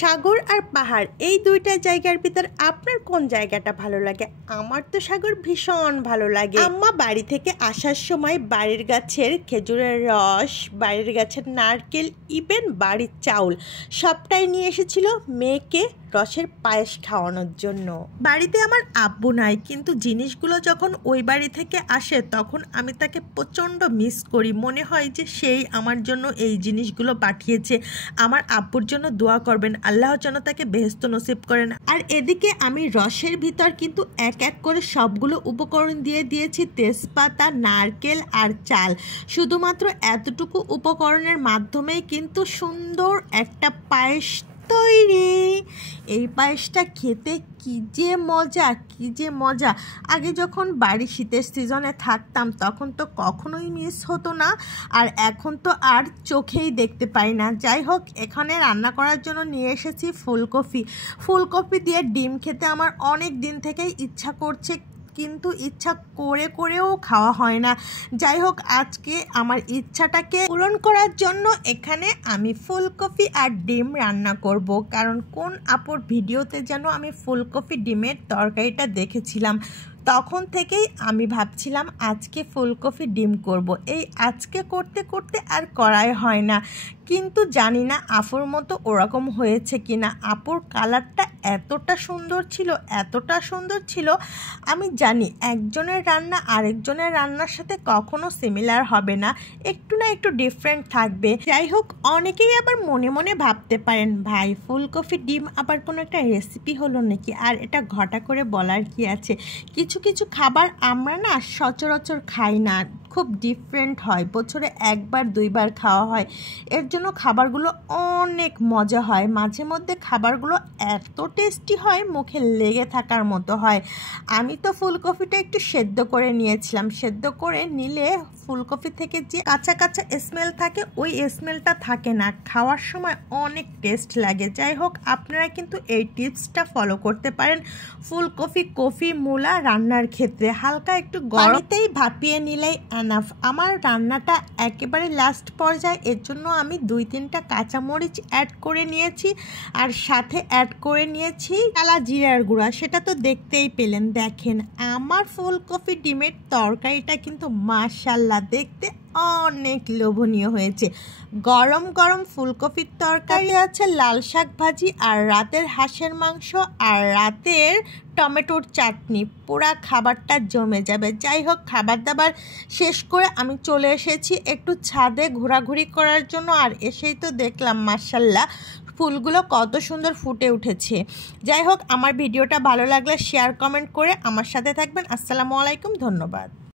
সাগর আর পাহাড় এই দুইটা জায়গার ভিতর আপনার কোন জায়গাটা ভালো লাগে? আমার তো সাগর ভীষণ ভালো লাগে। আম্মা বাড়ি থেকে আসার সময় বাড়ির গাছের খেজুরের রস, বাড়ির গাছের নারকেল, ইভেন বাড়ির চাউল সবটাই নিয়ে এসেছিল মেয়েকে রসের পায়েস খাওয়ানোর জন্য। বাড়িতে আমার আব্বু নাই, কিন্তু জিনিসগুলো যখন ওই বাড়ি থেকে আসে তখন আমি তাকে প্রচণ্ড মিস করি। মনে হয় যে সেই আমার জন্য এই জিনিসগুলো পাঠিয়েছে। আমার আব্বুর জন্য দোয়া করবেন, আল্লাহ যেন তাকে বেহেশত নসিব করেন। আর এদিকে আমি রসের ভিতর কিন্তু এক এক করে সবগুলো উপকরণ দিয়ে দিয়েছি, তেজপাতা, নারকেল আর চাল। শুধুমাত্র এতটুকু উপকরণের মাধ্যমেই কিন্তু সুন্দর একটা পায়েস তৈরি। এই পায়েসটা খেতে কি যে মজা, কি যে মজা। আগে যখন বাড়ি শীতের সিজনে থাকতাম তখন তো কখনোই মিস হতো না, আর এখন তো আর চোখেই দেখতে পাই না। যাই হোক, এখানে রান্না করার জন্য নিয়ে এসেছি ফুলকপি দিয়ে ডিম খেতে আমার অনেক দিন থেকেই ইচ্ছা করছে, কিন্তু ইচ্ছা করে করেও খাওয়া হয় না। যাই হোক, আজকে আমার ইচ্ছাটাকে পূরণ করার জন্য এখানে আমি ফুলকপি আর ডিম রান্না করব। কারণ কোন আপুর ভিডিওতে যেন আমি ফুলকপি ডিমের তরকারিটা দেখেছিলাম, তখন থেকেই আমি ভাবছিলাম আজকে ফুলকপি ডিম করব। এই আজকে করতে করতে আর করাই হয় না, কিন্তু জানি না আপুর মতো ওরকম হয়েছে কিনা। আপুর কালারটা এতটা সুন্দর ছিল। আমি জানি একজনের রান্না আরেকজনের রান্নার সাথে কখনো সিমিলার হবে না, একটু না একটু ডিফারেন্ট থাকবে। যাই হোক, অনেকেই আবার মনে মনে ভাবতে পারেন, ভাই ফুলকপি ডিম আবার কোনো একটা রেসিপি হলো নাকি? আর এটা ঘটা করে বলার কি আছে? কিছু কিছু খাবার আমরা না সচরাচর খাই না, খুব ডিফারেন্ট হয়, বছরে একবার দুইবার খাওয়া হয়, এর জন্য খাবারগুলো অনেক মজা হয়। মাঝে মধ্যে খাবারগুলো এত টেস্টি হয়, মুখে লেগে থাকার মতো হয়। আমি তো ফুলকপিটা একটু সেদ্ধ করে নিয়েছিলাম। সেদ্ধ করে নিলে ফুলকপি থেকে যে কাঁচা কাঁচা স্মেল থাকে, ওই স্মেলটা থাকে না, খাওয়ার সময় অনেক টেস্ট লাগে। যাই হোক, আপনারা কিন্তু এই টিপসটা ফলো করতে পারেন কফি মূলা রান্নার ক্ষেত্রে। হালকা একটু গরমেতেই ভাপিয়ে নিলেই এনাফ। আমার রান্নাটা একেবারে লাস্ট পর্যায়ে, এর জন্য আমি 2-3টা কাঁচামরিচ অ্যাড করে নিয়েছি, আর সাথে অ্যাড করে নিয়েছি কালা জিরার গুঁড়া। সেটা তো দেখতেই পেলেন। দেখেন, আমার ফুলকপি ডিমের তরকারিটা কিন্তু মাশাআল্লাহ দেখতে অনেক লোভনীয় হয়েছে। গরম গরম ফুলকপির তরকারি আছে, লাল শাক ভাজি, আর রাতের হাঁসের মাংস, আর রাতের টমেটোর চাটনি। পুরা খাবারটা জমে যাবে। যাই হোক, খাবার দাবার শেষ করে আমি চলে এসেছি একটু ছাদে ঘোরাঘুরি করার জন্য, আর এসেই তো দেখলাম মাশাআল্লাহ ফুলগুলো কত সুন্দর ফুটে উঠেছে। যাই হোক, আমার ভিডিওটা ভালো লাগলে শেয়ার কমেন্ট করে আমার সাথে থাকবেন। আসসালামু আলাইকুম, ধন্যবাদ।